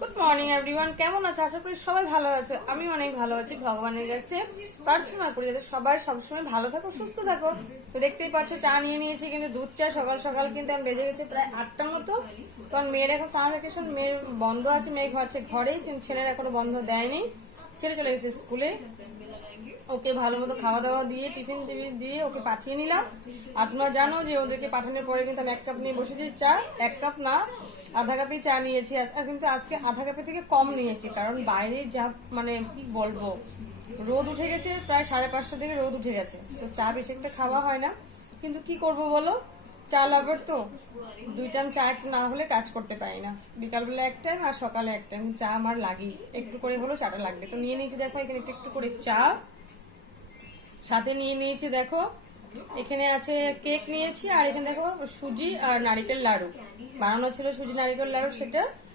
Good morning everyone, কেমন আছে? আশা করি সবাই ভালো আছে। আমি অনেক ভালো আছি। ভগবানের কাছে প্রার্থনা করি যাতে সবাই সবসময় ভালো থাকো, সুস্থ থাকো। তো দেখতেই পাচ্ছ, চা নিয়ে নিয়েছি, কিন্তু দুধ চা সকাল সকাল কিন্তু আমি বেজে গেছে প্রায় 8টার মতো। কারণ মেয়ের এখন সামার ভ্যাকেশন, মেয়ের বন্ধ আছে, মেয়ে হচ্ছে ঘরেই, ছেলের এখনো বন্ধ দেয়নি। ছেলে চলে গেছে স্কুলে। ওকে ভালো মতো খাওয়া দাওয়া দিয়ে টিফিন দিয়ে ওকে পাঠিয়ে নিলাম। আর তোমরা জানো যে ওদেরকে পাঠানোর পরে কিন্তু আমি 1 কাপ নিয়ে বসেছি চা। 1 কাপ না, আধা কাপই চা নিয়েছি। কিন্তু আজকে আধা কাপের থেকে কম নিয়েছি, কারণ বাইরে যা মানে কি বলবো, রোদ উঠে গেছে, প্রায় 5:30 থেকে রোদ উঠে গেছে, তো চা বেশি একটা খাওয়া হয় না। কিন্তু কি করব বলো, চা লাভার তো, 2 টাইম চা না হলে কাজ করতে পারি না। বিকালবেলা 1 টাইম আর সকালে 1 টাইম চা আমার লাগেই, একটু করে হলেও চাটা লাগবে। তো নিয়ে নিয়েছি, দেখো এখানে একটু একটু করে চা, সাথে নিয়ে নিয়েছি দেখো এখানে আছে কেক নিয়েছি, আর এখানে দেখো সুজি আর নারিকেল লাড়ু বানানো ছিল, সুজি নারিকেল লাড়ু সেটা।